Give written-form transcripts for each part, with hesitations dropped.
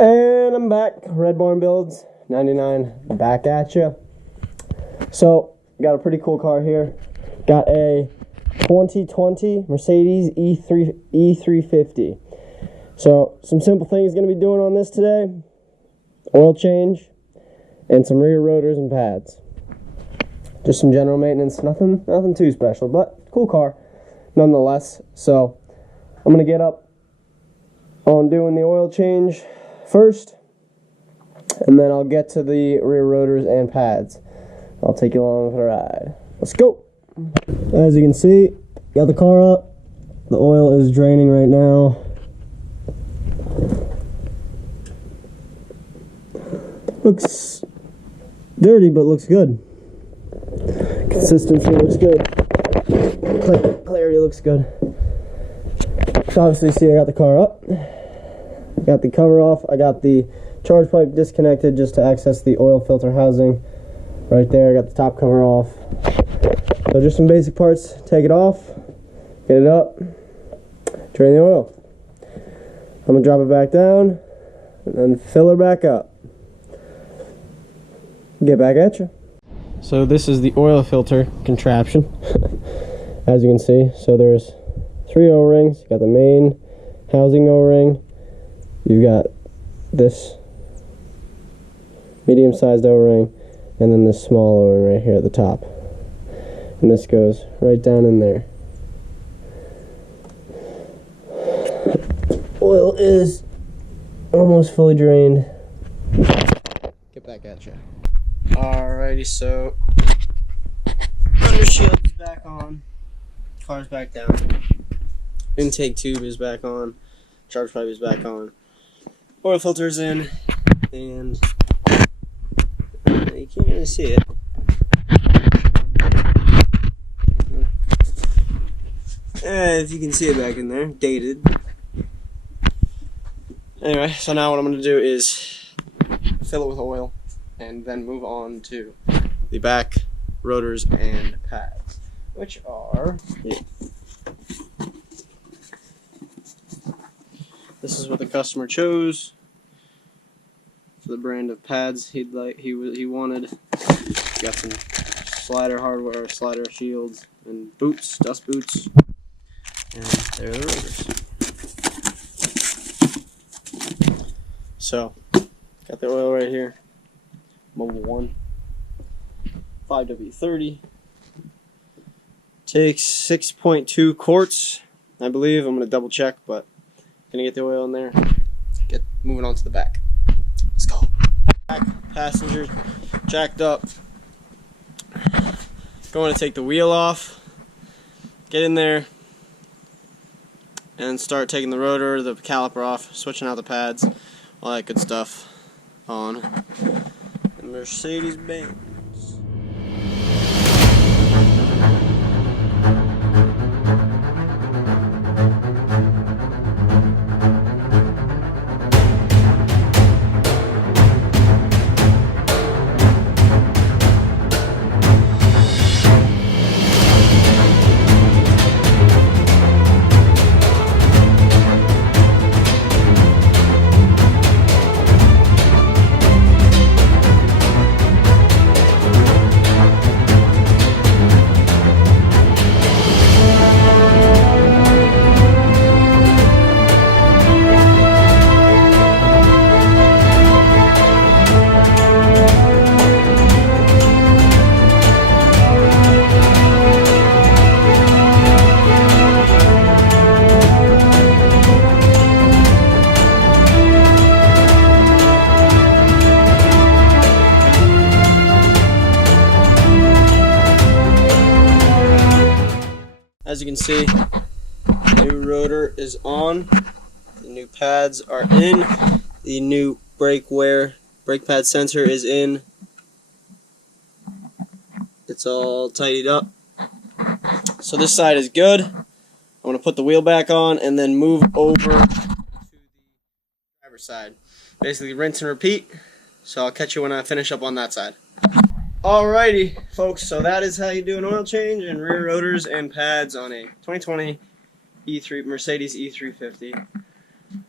And I'm back. Red Barn Builds 99 back at you. So got a pretty cool car here. Got a 2020 Mercedes E350. So some simple things going to be doing on this today: oil change and some rear rotors and pads. Just some general maintenance. Nothing too special, but cool car nonetheless. So I'm going to get up on doing the oil change first, and then I'll get to the rear rotors and pads. I'll take you along for the ride. Let's go. As you can see, got the car up. The oil is draining right now. Looks dirty, but looks good. Consistency looks good. Clarity looks good. So obviously, see, I got the car up. Got the cover off. I got the charge pipe disconnected just to access the oil filter housing. Right there, I got the top cover off. So just some basic parts. Take it off, get it up, drain the oil. I'm gonna drop it back down and then fill her back up. Get back at you. So this is the oil filter contraption, as you can see. So there's 3 O-rings. You got the main housing O-ring. You've got this medium-sized O-ring, and then this small O-ring right here at the top. And this goes right down in there. Oil is almost fully drained. Get back at you. Alrighty, so under shield is back on. Car's back down. Intake tube is back on. Charge pipe is back on. Oil filter's in, and you can't really see it. If you can see it back in there, dated. Anyway, so now what I'm going to do is fill it with oil and then move on to the back rotors and pads, which are here. This is what the customer chose for the brand of pads he wanted. Got some slider hardware, slider shields, and boots, dust boots, and there are the rotors. So, got the oil right here. Mobile 1, 5W30. Takes 6.2 quarts, I believe. I'm gonna double check, but gonna get the oil in there. Get moving on to the back. Let's go. Back passenger jacked up. Going to take the wheel off. Get in there and start taking the rotor, the caliper off, switching out the pads, all that good stuff on the Mercedes Benz. As you can see, the new rotor is on, the new pads are in, the new brake pad sensor is in. It's all tidied up. So this side is good. I'm going to put the wheel back on and then move over to the driver's side. Basically rinse and repeat. So I'll catch you when I finish up on that side. Alrighty, folks, so that is how you do an oil change and rear rotors and pads on a 2020 Mercedes E350.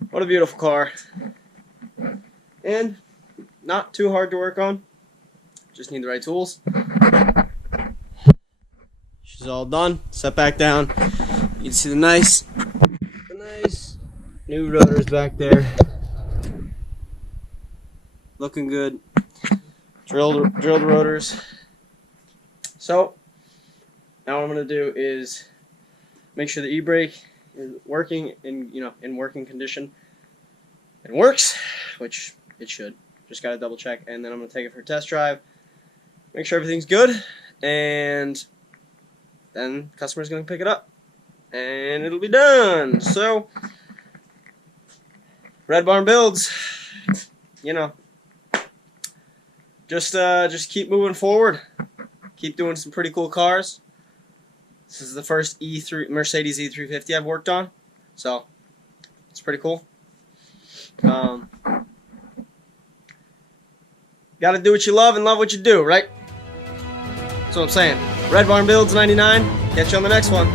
What a beautiful car. and not too hard to work on. Just need the right tools. She's all done. Set back down. You can see the nice new rotors back there. Looking good. Drilled rotors. So now what I'm gonna do is make sure the e-brake is working in working condition. It works, which it should. Just gotta double check, and then I'm gonna take it for a test drive. Make sure everything's good, and then the customer's gonna pick it up, and it'll be done. So, Red Barn Builds, just keep moving forward. Keep doing some pretty cool cars. This is the first Mercedes E350 I've worked on, so it's pretty cool. Gotta do what you love and love what you do, right? That's what I'm saying. Red Barn Builds 99. Catch you on the next one.